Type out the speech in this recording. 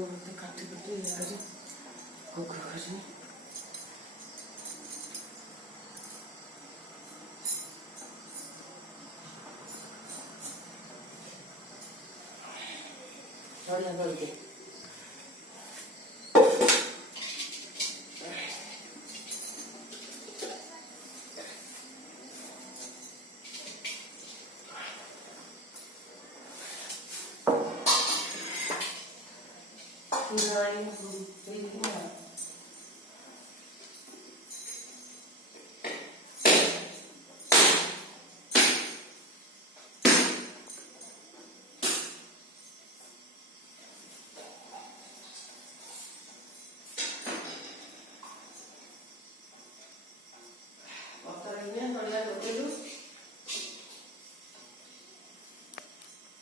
ਤੇ ਕੱਟ ਕੱਟੇ ਅੱਜ ਔਖਾ ਖਜੀ ਸਾਰਿਆਂ ਗੱਲ ਕੇ Nine, 3, 1.